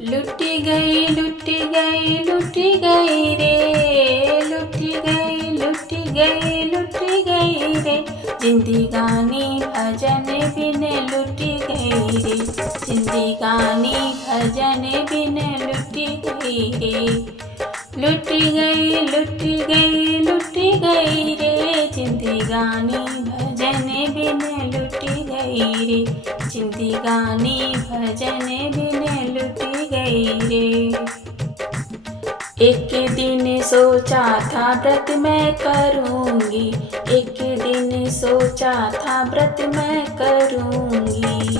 लुटी गई लुटी गई लुटी गई रे, लुटी गई लुटी गई लुटी गई रे, जिंदगानी भजन बिन लुटी गई रे, जिंदगानी भजन बिन लुटी गई रे। लुटी गई लुटी गई लुटी गई रे, जिंदगानी भजन बिन लुटी गई रे, जिंदगानी भजन बिन लुटी गई रे। एक दिन सोचा था व्रत मैं करूँगी, एक दिन सोचा था व्रत मैं करूँगी,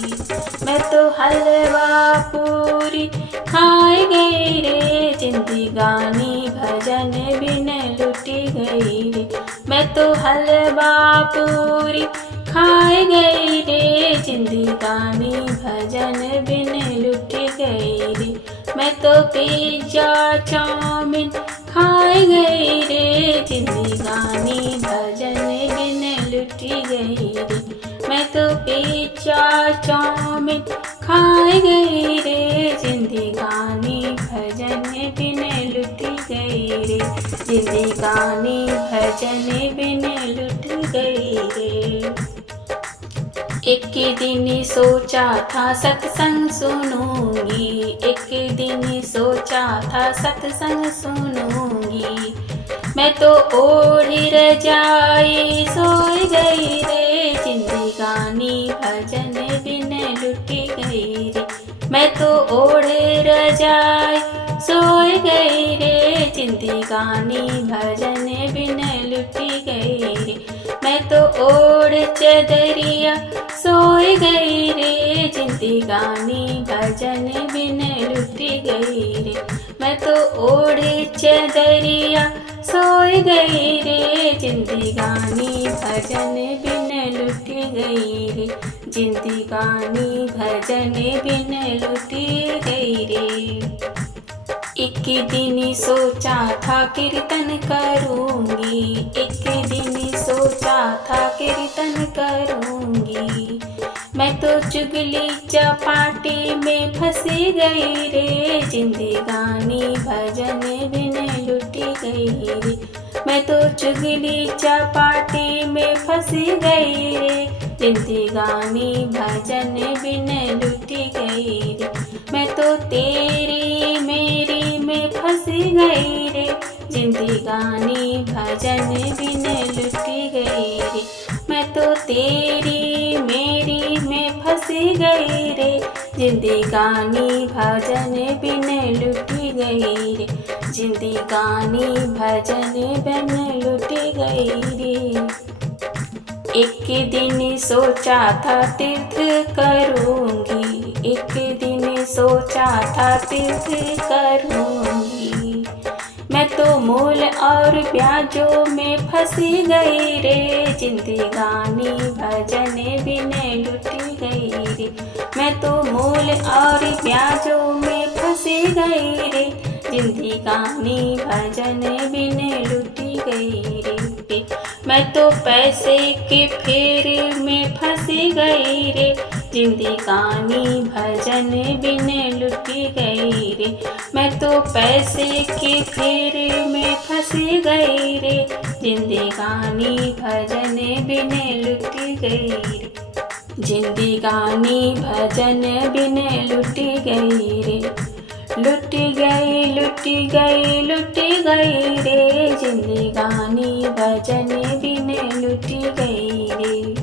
मैं तो हलवा पूरी खाई गई रे, जिंदगानी भजन बिन लुटी गई रे, मैं तो हलवा पूरी खाई गई रे, जिंदगानी भजन बिन लुटी गई रे, मैं तो पिज्जा चाउमीन खाई गई रे, जिंदगानी भजन बिन लुटी गई रे, मैं तो पिज्जा चाउमीन खाई गई रे, जिंदगानी भजन बिन लुटी गई रे, जिंदगानी भजन बिन लुटी गई रे। एक दिन सोचा था सत्संग सुनूंगी, एक दिन सोचा था सत्संग सुनूंगी, मैं तो ओढ़ी रजाई सोई गई रे, जिंदगानी भजन बिन लुटी गई रे, मैं तो ओढ़े रजाई सोई गई रे, जिंदगानी भजन बिन लुटी गई रे, मैं तो ओढ़ चदरिया सोई गई रे, जिंदगानी भजन बिन लुटी गई रे, मैं तो ओढ़ चदरिया सोई गई रे, जिंदगानी भजन बिन लुटी गई रे, जिंदगानी भजन बिन लुटी गई रे। एक दिन सोचा था कीर्तन करूँगी, एक दिन सोचा था कीर्तन करूँगी, मैं तो चुगली चपाटी में फंसी गई रे, जिंदगानी भजन बिन लुटी गई रे, मैं तो चुगली चपाटी में फंसी गई रे, जिंदगानी भजन बिन लुटी गई रे, मैं तो तेरी मेरी में फंसी गई रे, जिंदगानी भजन बिन लुटी गई रे, मैं तो तेरी मेरी में फंसी गई रे, जिंदगानी भजन बिन लुटी गई रे, जिंदगानी भजन बिन लुटी गई रे। एक दिन सोचा था तीर्थ करूँगी, एक दिन सोचा था तीर्थ करूँगी, मैं तो मूल और ब्याजों में फंसी गई रे, जिंदगानी भजन बिन लुटी गई रे, मैं तो मूल और ब्याजों में फंसी गई रे, जिंदगानी भजन बिन लुटी गई रे, मैं तो पैसे के फेरे में फंसी गई रे, जिंदगानी भजन बिन लुटी गई रे, मैं तो पैसे के फेरे में फंसी गई रे, जिंदगानी भजन बिन लुटी गई रे, जिंदगानी भजन बिन लुटी गई रे। लुटी गई लुटी गई लुटी गई रे, जिंदगानी भजन बिन लुटी गई रे।